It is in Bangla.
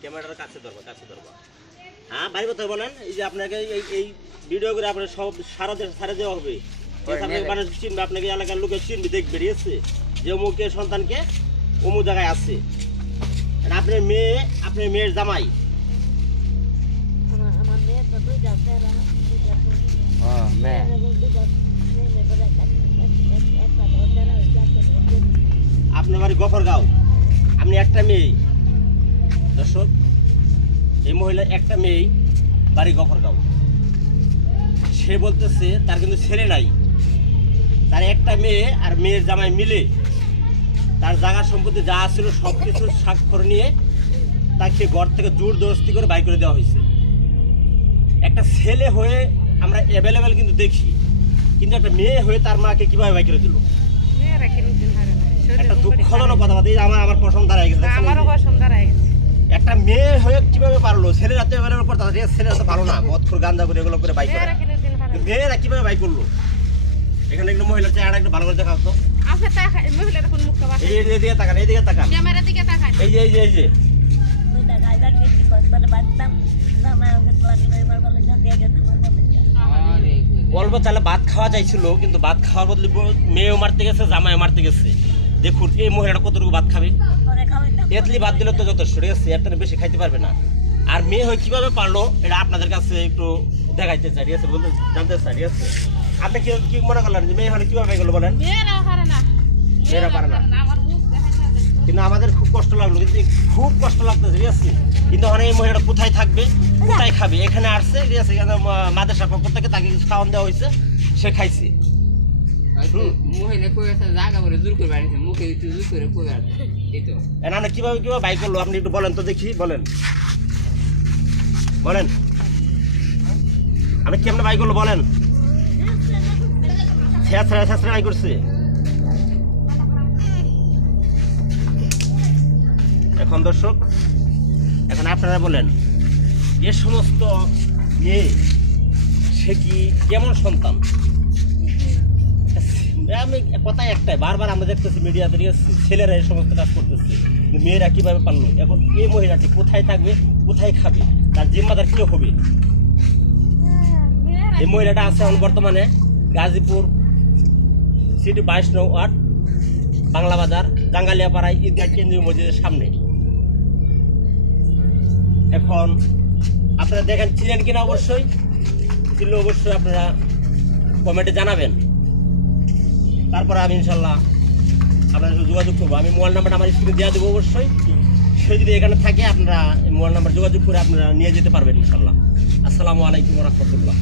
ক্যামেরার কাছে ধরবো কাছে ধরবো হ্যাঁ ভাই কথা বলেন এই যে আপনাকে এই এই ভিডিও করে আপনার সব সারা দেশ সারা দেওয়া হবে আপনাকে মানুষ চিনবে আপনাকে এলাকার লোকে চিনবে দেখবে ঠিক আছে যে অমুকের সন্তানকে অমুক জায়গায় আছে আপনার মেয়ে আপনার মেয়ের জামাই আপনার বাড়ি গফরগাঁও আপনি একটা মেয়ে। দর্শক, এই মহিলা একটা মেয়ে বাড়ি গফরগাঁও। সে বলতেছে, তার কিন্তু ছেলে নাই। তার একটা মেয়ে আর মেয়ের জামাই মিলে তার জায়গা সম্পত্তি যা ছিল সব কিছু স্বাক্ষর নিয়ে তাকে ঘর থেকে জোর দস্তি করে বাই করে দেওয়া হয়েছে। একটা ছেলে হয়ে আমরা অ্যাভেলেবেল কিন্তু দেখি। কিন্তু একটা মেয়ে হয়ে তার মাকে কীভাবে বাই করে দিল? একটা দুঃখজনক কথা বলতে আমার আমার পছন্দ দাঁড়ায় গেছে আমারও হয়ে গেছে। একটা মেয়ে হয়ে কীভাবে পারল? ছেলেরা তো এভাবে করতে হবে ছেলেরা তো ভালো না। গান্দা করে এগুলো করে বাইক করে। মেয়েরা কীভাবে বাইক করল? এখানে একটু মহিলার চেহারা একটু ভালো করে দেখাও তো। কোন মুখটা বাসা এই এদিকে তাকান তাকান। দিকে এই এই এই এবার অল্প চালে ভাত খাওয়া চাইছিল কিন্তু ভাত খাওয়ার বদলে মেয়েও মারতে গেছে জামাইও মারতে গেছে। দেখুন এই মহিলাটা কতটুকু ভাত খাবে? এতলি ভাত দিলে তো যথেষ্ট ঠিক আছে? একটা বেশি খাইতে পারবে না। আর মেয়ে হয়ে কীভাবে পারল এটা আপনাদের কাছে একটু দেখাইতে চাই ঠিক আছে বলতে জানতে চাই ঠিক আছে? আপনি কি কি মনে করলেন যে মেয়ে হলে কীভাবে গেলো বলেন? মেয়েরা না। মেয়েরা পারে না কিন্তু আমাদের খুব কষ্ট লাগল কিন্তু খুব কষ্ট লাগতেছে ঠিক আছে? কিন্তু অনেক এই মহিলাটা কোথায় থাকবে কোথায় খাবে? এখানে আসছে ঠিক আছে? এখানে পক্ষ থেকে তাকে কিছু খাওয়ান দেওয়া হয়েছে সে খাইছে। কীভাবে কীভাবে বাইক করল? আপনি একটু বলেন তো দেখি বলেন। বলেন। আমি কেমনে বাইক করল বলেন। ছেঁচড়া ছেঁচড়া বাইক করছে। এখন দর্শক এখন আপনারা বলেন এ সমস্ত মেয়ে সে কি কেমন সন্তান? আমি কথাই একটাই, বারবার আমরা দেখতেছি মিডিয়াতে ছেলেরা এই সমস্ত কাজ করতেছে মেয়েরা কীভাবে পারল এখন এই মহিলাটি কোথায় থাকবে, কোথায় খাবে? তার জিম্মাদার কি হবে? এই মহিলাটা আছে এখন বর্তমানে গাজীপুর সিটি বাইশ নং ওয়ার্ড, বাংলা বাজার, জাঙ্গালিয়াপাড়ায় ঈদগাহ কেন্দ্রীয় মসজিদের সামনে। এখন আপনারা দেখেন চিনেন কিনা অবশ্যই, ছিল অবশ্যই আপনারা কমেন্টে জানাবেন। তারপরে আমি ইনশাল্লাহ আপনার সাথে যোগাযোগ করব। আমি মোবাইল নাম্বারটা আমার স্ক্রিনে দেওয়া দেবো অবশ্যই। সে যদি এখানে থাকে, আপনারা মোবাইল নাম্বার যোগাযোগ করে আপনারা নিয়ে যেতে পারবেন ইনশাল্লাহ। আসসালামু আলাইকুম রহমতুল্লাহ।